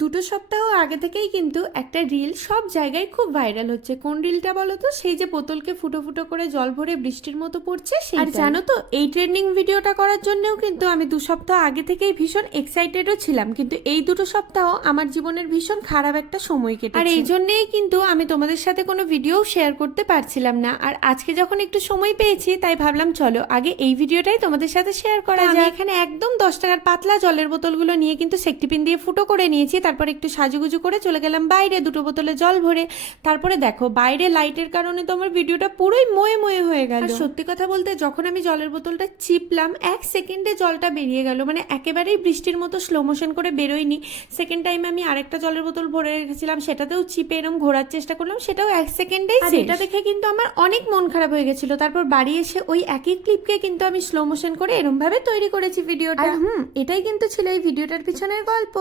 2 সপ্তাহ আগে থেকেই কিন্তু একটা রিল সব জায়গায় খুব ভাইরাল হচ্ছে। কোন রিলটা বলো তো? সেই যে বোতলকে ফুটো ফুটো করে জল ভরে বৃষ্টির মতো পড়ছে সেই। আর জানো তো এই ট্রেন্ডিং ভিডিওটা করার জন্যও কিন্তু আমি 2 সপ্তাহ আগে থেকেই ভীষণ এক্সাইটেডও ছিলাম, কিন্তু এই 2 সপ্তাহ আমার জীবনের ভীষণ খারাপ একটা সময় কেটেছে। আর এই জন্যেই কিন্তু আমি তোমাদের সাথে কোনো ভিডিও শেয়ার করতে পারছিলাম না। আর আজকে যখন একটু সময় পেয়েছি তাই ভাবলাম চলো আগে এই ভিডিওটাই তোমাদের সাথে শেয়ার করা যায়। এখানে একদম 10 টাকার পাতলা জলের বোতলগুলো নিয়ে কিন্তু সেকটিপিন দিয়ে ফুটো করে নিয়েছি। তারপর একটু সাজুগুজু করে চলে গেলাম বাইরে 2 বোতলে জল ভরে। তারপরে দেখো বাইরে লাইটের কারণে তো আমার ভিডিওটা পুরোই ময়ে ময়ে হয়ে গেল। আর সত্যি কথা বলতে যখন আমি জলের বোতলটা চিপলাম 1 সেকেন্ডে জলটা বেরিয়ে গেল, মানে একেবারেই বৃষ্টির মতো স্লো মোশন করে বেরোয়নি। সেকেন্ড টাইম আমি আরেকটা জলের বোতল ভরে রেখেছিলাম, সেটাতেও চিপে এরকম ঘোরার চেষ্টা করলাম, সেটাও 1 সেকেন্ডেই। আর এটা দেখে কিন্তু আমার অনেক মন খারাপ হয়ে গেছিল। তারপর বাড়ি এসে ওই একই ক্লিপকে কিন্তু আমি স্লো মোশন করে এরম ভাবে তৈরি করেছি ভিডিওটা। এটাই কিন্তু ছিল এই ভিডিওটার পিছনের গল্প।